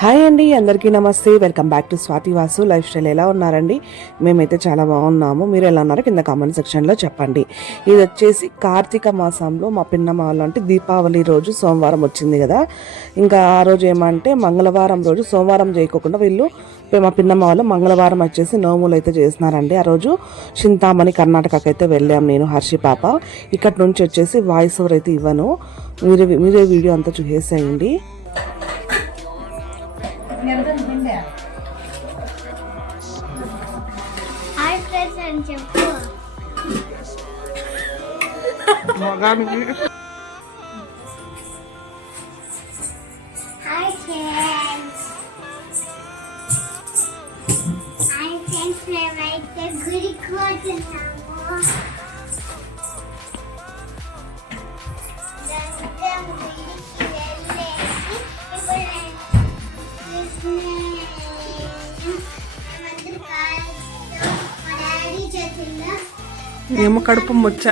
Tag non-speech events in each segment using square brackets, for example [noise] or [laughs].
Hi అండి అందరికీ నమస్తే. Welcome back to Swathi Vasu. Lifestyle ఎలా ఉన్నారండి? మేమైతే చాలా బాగున్నాము. మీరు ఎలా ఉన్నారో కింద కామెంట్ సెక్షన్లో చెప్పండి. ఇది వచ్చేసి కార్తీక మాసంలో మా పిన్నమ్మ అంటే దీపావళి రోజు సోమవారం వచ్చింది కదా. ఇంకా ఆ రోజు ఏమంటే మంగళవారం రోజు సోమవారం చేయకోకుండా వీళ్ళు మా పిన్నమ్మ వాళ్ళు మంగళవారం వచ్చేసి నోములు అయితే చేస్తున్నారండి ఆ రోజు చింతామణి కర్ణాటకకి అయితే వెళ్ళాం నేను హర్షి పాప. ఇక్కడ నుంచి వచ్చేసి వాయిస్ ఓవర్ అయితే ఇవ్వను. మీరే మీరే వీడియో అంతా చూసేసేయండి. హాయ్ ఫ్రెండ్స్ అని చెప్పు. Hi friends. హాయ్ ఫ్రెండ్స్ మేమైతే గుడికి పోతున్నాము. ఏమో కడుపు ముచ్చ.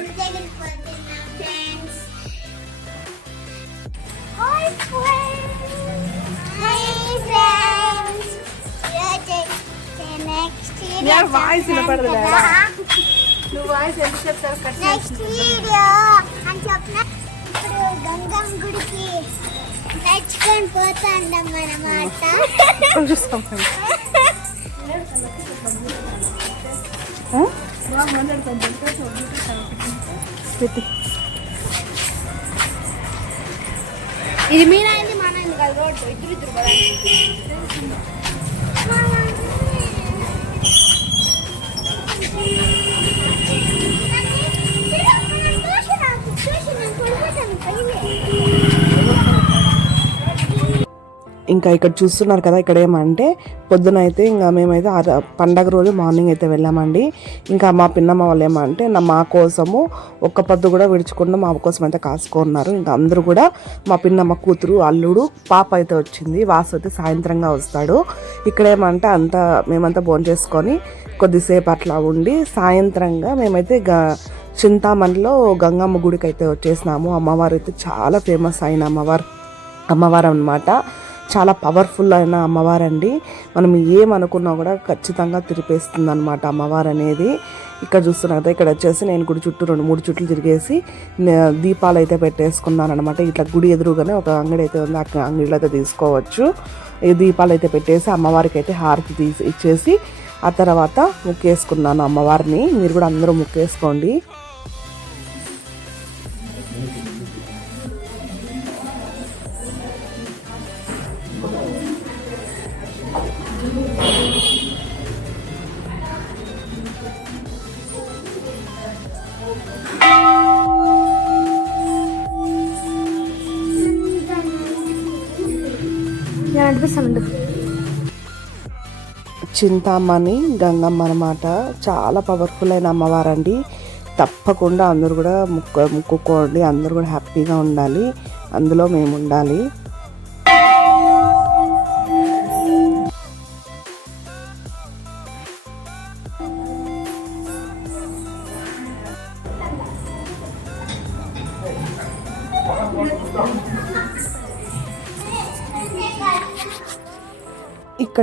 యార్ వాయిస్ వినపడదు డాడా. నువ్వు వాయిస్ ఎంత చెప్తావు నెక్స్ట్ వీడియో అని చెప్పిన. ఇప్పుడు గంగమ్మ గుడికి నడుచుకొని పోతాండం అన్నమాట. [laughs] ఇది మీనైంది మనైంది కాదు రోడ్డు. ఇద్దరు ఇద్దరు కదా ఇంకా ఇక్కడ చూస్తున్నారు కదా ఇక్కడ ఏమంటే పొద్దున అయితే ఇంకా మేమైతే పండగ రోజు మార్నింగ్ అయితే వెళ్ళామండి. ఇంకా మా పిన్నమ్మ వాళ్ళు ఏమంటే నా మా కోసము ఒక్క పొద్దు కూడా విడుచుకుండా మా కోసం అయితే కాసుకున్నారు ఇంకా అందరూ కూడా మా పిన్నమ్మ కూతురు అల్లుడు పాప అయితే వచ్చింది. వాసు అయితే సాయంత్రంగా వస్తాడు. ఇక్కడ ఏమంటే అంతా మేమంతా భోజనం చేసుకొని కొద్దిసేపు అట్లా ఉండి సాయంత్రంగా మేమైతే గ చింతామణిలో గంగమ్మ గుడికి అయితే వచ్చేసినాము. అమ్మవారు అయితే చాలా ఫేమస్ అయిన అమ్మవారు అమ్మవారు అన్నమాట. చాలా పవర్ఫుల్ అయిన అమ్మవారు అండి మనం ఏమనుకున్నా కూడా ఖచ్చితంగా తిరిపేస్తుంది అనమాట అమ్మవారు అనేది. ఇక్కడ చూస్తున్నారు కదా ఇక్కడ వచ్చేసి నేను గుడి చుట్టూ రెండు మూడు చుట్లు తిరిగేసి దీపాలు అయితే పెట్టేసుకున్నాను అనమాట ఇట్లా గుడి ఎదురుగానే ఒక అంగడి అయితే ఉంది. ఆ అంగడిలో అయితే తీసుకోవచ్చు. ఈ దీపాలు అయితే పెట్టేసి అమ్మవారికి అయితే హారతి తీసి ఇచ్చేసి ఆ తర్వాత ముక్కేసుకున్నాను అమ్మవారిని. మీరు కూడా అందరూ ముక్కేసుకోండి. నేను చింతామణి గంగమ్మ అనమాట చాలా పవర్ఫుల్ అయిన అమ్మవారండి. తప్పకుండా అందరూ కూడా ముక్కు ముక్కుకోండి. అందరూ కూడా హ్యాపీగా ఉండాలి. అందులో మేము ఉండాలి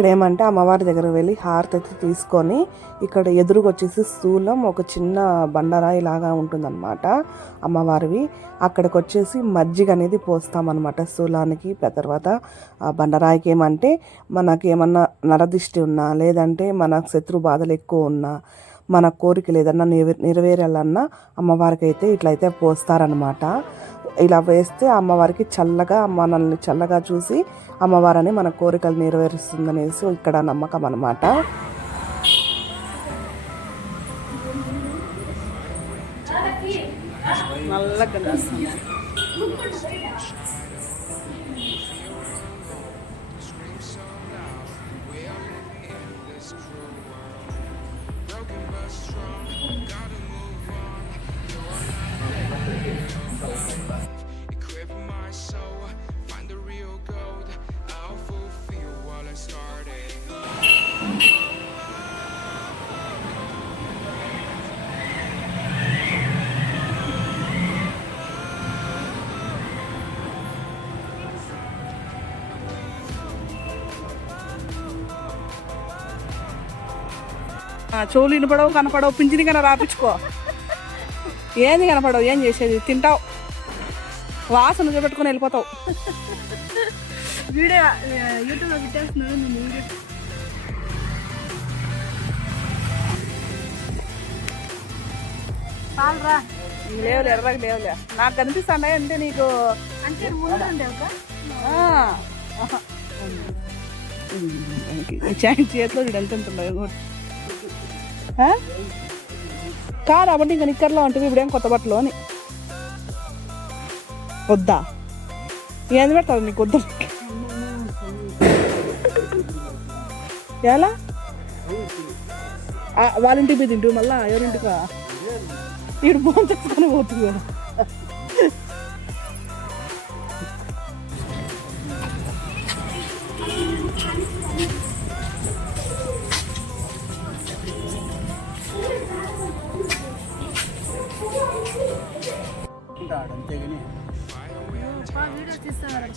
ఇక్కడ ఏమంటే అమ్మవారి దగ్గర వెళ్ళి హారతి అయితే తీసుకొని ఇక్కడ ఎదురుగా వచ్చేసి స్థూలం ఒక చిన్న బండరాయి లాగా ఉంటుందన్నమాట అమ్మవారివి. అక్కడికి వచ్చేసి మజ్జిగ అనేది పోస్తామన్నమాట స్థూలానికి. తర్వాత ఆ బండరాయికి ఏమంటే మనకి ఏమన్నా నరదిష్టి ఉన్నా లేదంటే మన శత్రు బాధలు ఎక్కువ ఉన్నా మన కోరికలు ఏదన్నా నెరవేరాలన్నా అమ్మవారికి అయితే ఇట్లయితే పోస్తారనమాట ఇలా వేస్తే అమ్మవారికి చల్లగా మనల్ని చల్లగా చూసి అమ్మవారని మన కోరికలు నెరవేరుస్తుందనేసి ఇక్కడ నమ్మకం అనమాట Equip చెవులు వినపడవు కనపడవు పింఛని కన్నా రాపించుకో ఏంది కనపడవు ఏం చేసేది తింటావు వాసన చూపెట్టుకుని వెళ్ళిపోతావు వీడియో యూట్యూబ్లో పెట్టేస్తున్నాను లేవులే ఎర్రగా లేవులే నాకు కనిపిస్తానే అంటే నీకు అంటే చేతిలో చూడు ఎంత ఉంటుందో కాదు అవ్వండి ఇంకా నిక్కర్లో ఉంటుంది ఇప్పుడేం కొత్త బట్టలు అని. వద్దా? ఏంది పెడతావు నీకు వద్దు. ఎలా? ఆ, వాళ్ళ ఇంటికి పోయి తింటూ మళ్ళా ఎవరింటికా ఇటు ఫోన్ చేసుకొని పోతుంది కదా.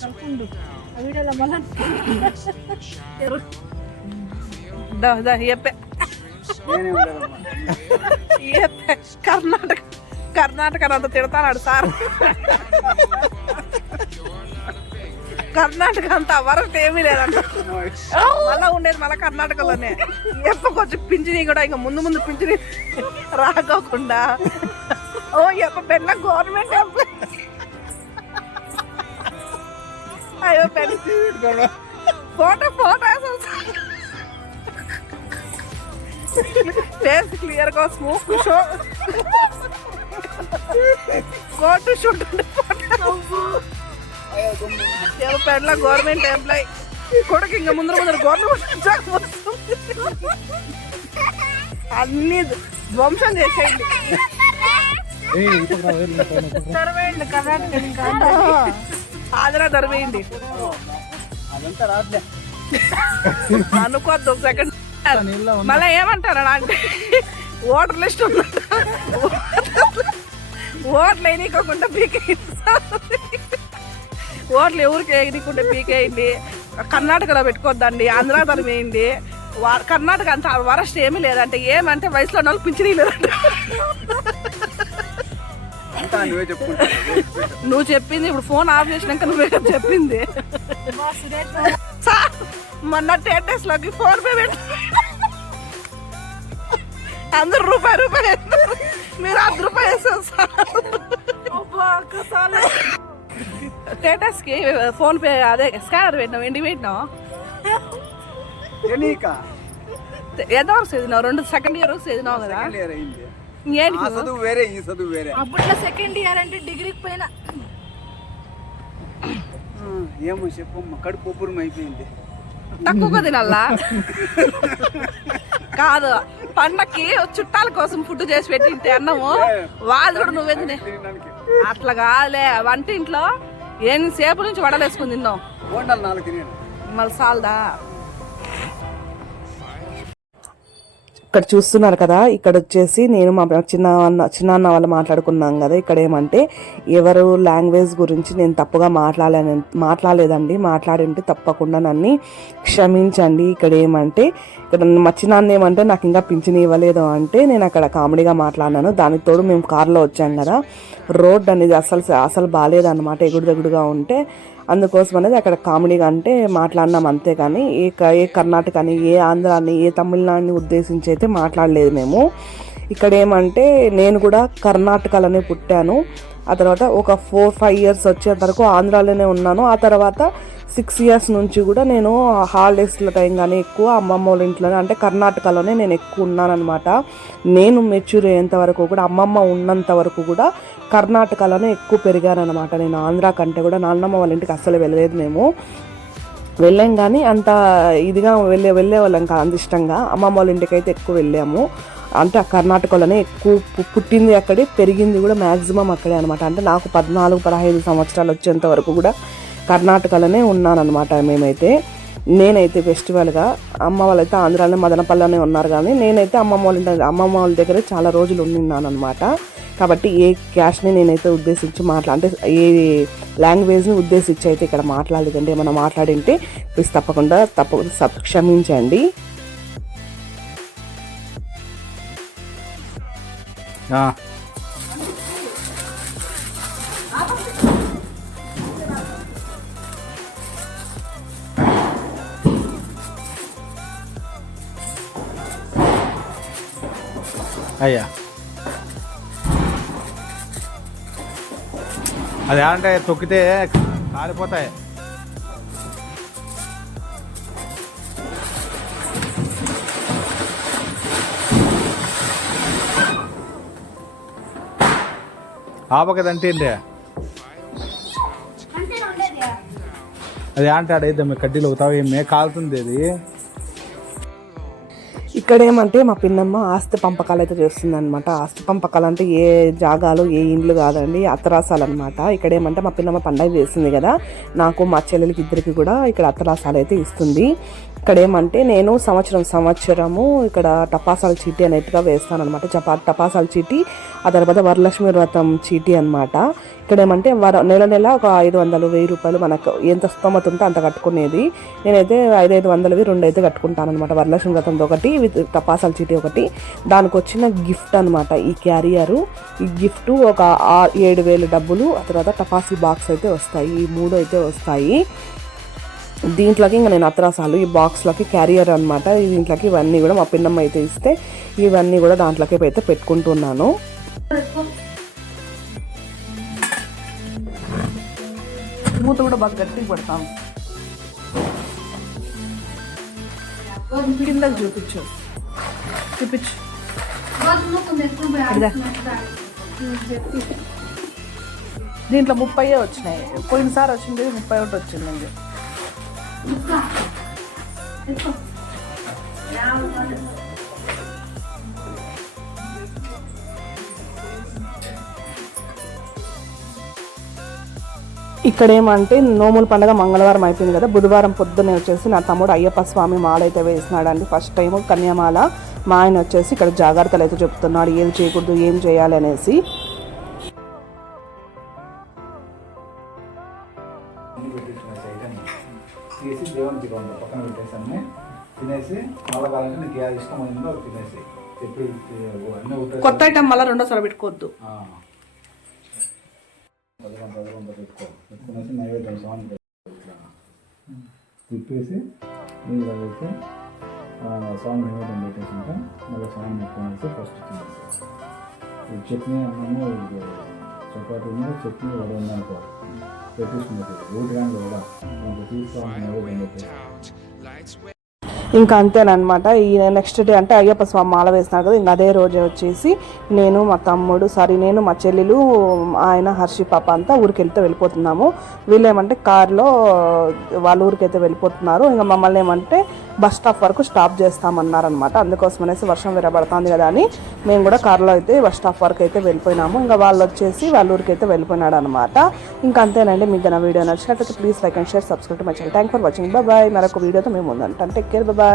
కలుపుండు. ఆ వీడియోలో మళ్ళీ చెప్పే కర్ణాటక కర్ణాటక అంత తిడతాడు సార్. కర్ణాటక అంత వరస్ట్ ఏమీ లేదంట. మళ్ళా ఉండేది మళ్ళీ కర్ణాటకలోనే. ఎప్ప కొంచెం పింఛని కూడా ఇంకా ముందు ముందు పింఛని రాకోకుండా. ఓ ఎప్ప పెళ్ళ గవర్నమెంట్ ఎంప్లాయ్ అయ్యో పెళ్ళ ఫోటో ఫోటో ఫేస్ క్లియర్గా స్మూక్ షో. కోటు షూట్ పెళ్ళ గవర్నమెంట్ ఎంప్లాయ్. కొడుకు ఇంకా ముందర ముందర గవర్నమెంట్ అన్ని ధ్వంసం చేసేయండి. కర్ణాటక ఆదరా దరివేయండి అదంతా అనుకోద్దు సెకండ్ మళ్ళీ ఏమంటారా అంటే ఓటర్ లిస్ట్ ఉందంట ఓట్లు వేయనీకోకుండా పీకేయండి ఓట్లు ఎవరికి వేయనీకుంటే పీకేయండి కర్ణాటకలో పెట్టుకోద్దండి ఆంధ్ర తరం వా- కర్ణాటక అంత వరస్ట్ ఏమీ లేదంటే ఏమంటే వయసులో ఉన్న వాళ్ళు పింఛనీ లేదంటే. నువ్వే చెప్పింది ఇప్పుడు ఫోన్ ఆఫ్ చేసినాక నువ్వే చెప్పింది. మొన్న టెన్లోకి ఫోన్ పే పెట్టు అందరు రూపాయి రూపాయి. మీరు అర్ధ రూపాయి వేస్తారు సార్. స్టేటస్కి ఫోన్ పే అదే స్కానర్ పెట్టినావు ఎండి పెట్టినావు? తెలియక. ఎంత వరకు చదివినావు? రెండు సెకండ్ ఇయర్ వరకు చదివినావు కదా. ఆ చదువు వేరే ఈ చదువు వేరే. అప్పట్లో సెకండ్ ఇయర్ అంటే డిగ్రీకి పోయినా. ఆ, ఏమో చెప్పమ్మా కడుపు ఉబ్బురం అయిపోయింది. తక్కువ తినల్లా కాదు పండక్కి చుట్టాల కోసం ఫుడ్ చేసి పెట్టింటే అన్నము. వాళ్ళు కూడా నువ్వే తినే. అట్లా కాదులే వంటింట్లో ఎన్ని సేపు నుంచి వడలేసుకుని తిన్నావు? మళ్ళీ సాల్దా? ఇక్కడ చూస్తున్నారు కదా ఇక్కడ వచ్చేసి నేను మా చిన్న అన్న చిన్న అన్న వాళ్ళు మాట్లాడుకున్నాం కదా ఇక్కడ ఏమంటే ఎవరు లాంగ్వేజ్ గురించి నేను తప్పుగా మాట్లాడలేను మాట్లాడలేదండి మాట్లాడింటే తప్పకుండా నన్ను క్షమించండి. ఇక్కడ ఏమంటే ఇక్కడ మా చిన్న అన్న ఏమంటే నాకు ఇంకా పింఛన్ ఇవ్వలేదు అంటే నేను అక్కడ కామెడీగా మాట్లాడినాను. దానికి తోడు మేము కారులో వచ్చాం కదా రోడ్ అనేది అసలు అసలు బాగాలేదన్నమాట ఎగుడు దగ్గుడుగా ఉంటే. అందుకోసం అనేది అక్కడ కామెడీగా అంటే మాట్లాడినాం అంతే కానీ ఏ ఏ కర్ణాటక అని ఏ ఆంధ్ర అని ఏ తమిళనాడుని ఉద్దేశించి అయితే మాట్లాడలేదు మేము. ఇక్కడ ఏమంటే నేను కూడా కర్ణాటకలోనే పుట్టాను. ఆ తర్వాత ఒక ఫోర్ ఫైవ్ ఇయర్స్ వచ్చేంత వరకు ఆంధ్రాలోనే ఉన్నాను. ఆ తర్వాత సిక్స్ ఇయర్స్ నుంచి కూడా నేను హాలిడేస్ల టైం కానీ ఎక్కువ అమ్మమ్మ వాళ్ళ ఇంట్లోనే అంటే కర్ణాటకలోనే నేను ఎక్కువ ఉన్నానన్నమాట. నేను మెచ్యూర్ అయ్యేంత వరకు కూడా అమ్మమ్మ ఉన్నంత వరకు కూడా కర్ణాటకలోనే ఎక్కువ పెరిగానమాట నేను ఆంధ్ర కంటే కూడా నాన్నమ్మ వాళ్ళ ఇంటికి అస్సలు వెళ్ళలేదు మేము. వెళ్ళాం కానీ అంత ఇదిగా వెళ్ళే వెళ్ళే వాళ్ళం కాదు అంత ఇష్టంగా. అమ్మమ్మ వాళ్ళ ఇంటికి అయితే ఎక్కువ వెళ్ళాము. అంటే ఆ కర్ణాటకలోనే ఎక్కువ పుట్టింది అక్కడే పెరిగింది కూడా మ్యాక్సిమం అక్కడే అనమాట అంటే నాకు పద్నాలుగు పదహైదు సంవత్సరాలు వచ్చేంత వరకు కూడా కర్ణాటకలోనే ఉన్నానన్నమాట మేమైతే. నేనైతే ఫెస్టివల్గా అమ్మ వాళ్ళైతే ఆంధ్రాలో మదనపల్లిలోనే ఉన్నారు కానీ నేనైతే అమ్మమ్మ వాళ్ళ అమ్మమ్మ వాళ్ళ దగ్గర చాలా రోజులు ఉన్నాను అనమాట కాబట్టి ఏ క్యాష్ని నేనైతే ఉద్దేశించి మాట్లా అంటే ఏ లాంగ్వేజ్ని ఉద్దేశించి అయితే ఇక్కడ మాట్లాడలేదండి. ఏమైనా మాట్లాడింటే ప్లీజ్ తప్పకుండా తప్ప క్షమించండి. అయ్యా. అది అంటే తొక్కితే కాలిపోతాయి. ఆపకదంటే ఏంటి అది అంటే ఆడైతే మీ కడ్డీలు అవుతావు ఏమే కాలుతుంది అది? ఇక్కడ ఏమంటే మా పిన్నమ్మ ఆస్తి పంపకాలు అయితే చేస్తుంది అనమాట ఆస్తి పంపకాలు అంటే ఏ జాగాలు ఏ ఇండ్లు కాదండి అత్తరాసాలు అనమాట ఇక్కడ ఏమంటే మా పిన్నమ్మ పండగ చేసింది కదా నాకు మా చెల్లెలకి ఇద్దరికి కూడా ఇక్కడ అత్తరాసాలు అయితే ఇస్తుంది. ఇక్కడ ఏమంటే నేను సంవత్సరం సంవత్సరము ఇక్కడ టపాసాల చీటీ అనేట్టుగా వేస్తాను అనమాట చపా టపాసాల చీటీ ఆ తర్వాత వరలక్ష్మి వ్రతం చీటీ అనమాట ఇక్కడ ఏమంటే వర నెల నెల ఒక ఐదు వందలు వెయ్యి రూపాయలు మనకు ఎంత స్తోమత ఉంటే అంత కట్టుకునేది. నేనైతే ఐదు ఐదు వందలవి రెండు అయితే కట్టుకుంటాను అనమాట వరలక్ష్మి వ్రతం ఒకటి విత్ టపాసాల చీటీ ఒకటి. దానికి వచ్చిన గిఫ్ట్ అనమాట ఈ క్యారియరు. ఈ గిఫ్ట్ ఒక ఏడు వేలు డబ్బులు ఆ తర్వాత టపాసీ బాక్స్ అయితే వస్తాయి ఈ మూడు అయితే వస్తాయి. దీంట్లోకి ఇంకా నేను అత్రాసాలు ఈ బాక్స్లోకి క్యారియర్ అనమాట దీంట్లోకి ఇవన్నీ కూడా మా పిన్నమ్మ అయితే ఇస్తే ఇవన్నీ కూడా దాంట్లోకి అయితే పెట్టుకుంటున్నాను. మూత కూడా బాగా గట్టిగా పడతాం. కిందకి చూపించు. చూపించు. దీంట్లో ముప్పై వచ్చినాయి. పోయినసారి వచ్చింది ముప్పై ఒకటి వచ్చింది. ఇక్కడ ఏమంటే నోముల పండుగ మంగళవారం అయిపోయింది కదా. బుధవారం పొద్దున్నే వచ్చేసి నా తమ్ముడు అయ్యప్ప స్వామి మాల అయితే వేసినాడండి. First time కన్యామాల. మా ఆయన వచ్చేసి ఇక్కడ జాగ్రత్తలు అయితే చెప్తున్నాడు. ఏం చేయకూడదు ఏం చేయాలి అనేసి. దేవునికి కొంత పక్కన పెట్టేసాను తినేసి మళ్ళా కావాలంటే నీకు ఏది ఇష్టం అయిందో అది తినేసి. చెప్పి అన్నీ కొత్త ఐటమ్ మళ్ళీ రెండోసారి పెట్టుకోవద్దు. ఆ. పదకొండు పదకొండు పెట్టుకో. పెట్టుకునేసి నైవేద్యం స్వామి తిప్పేసి నీళ్ళు కలిపి స్వామి నైవేద్యం పెట్టేసాక మళ్ళీ స్వామి పెట్టుకునేసి ఫస్ట్ తినేసి ఈ చట్నీ అన్నము చపాతీ చట్నీ వడ ఉందనుకో కానీ కూడా ఇంకా అంతేనమాట ఈ నెక్స్ట్ డే అంటే అయ్యప్ప స్వామి మాల వేస్తున్నారు కదా ఇంకా అదే రోజే వచ్చేసి నేను మా తమ్ముడు సారీ నేను మా చెల్లెలు ఆయన హర్షి పాప అంతా ఊరికెళ్తే వెళ్ళిపోతున్నాము. వీళ్ళు ఏమంటే కారులో వాళ్ళ ఊరికి అయితే వెళ్ళిపోతున్నారు. ఇంకా మమ్మల్ని ఏమంటే బస్ స్టాప్ వరకు స్టాప్ చేస్తామన్నారనమాట అందుకోసం అనేసి వర్షం విరబడుతుంది కదా అని మేము కూడా కార్లో అయితే బస్ స్టాప్ వరకు అయితే వెళ్ళిపోయినాము. ఇంకా వాళ్ళు వచ్చేసి వాళ్ళ ఊరికి అయితే వెళ్ళిపోయినాడు అనమాట ఇంకా అంతేనండి మీకు నా వీడియో నచ్చినట్లయితే please like and share subscribe my channel thank for watching bye మరొక వీడియోతో మేము ఉందంటాం టేక్ కేర్ బాయ్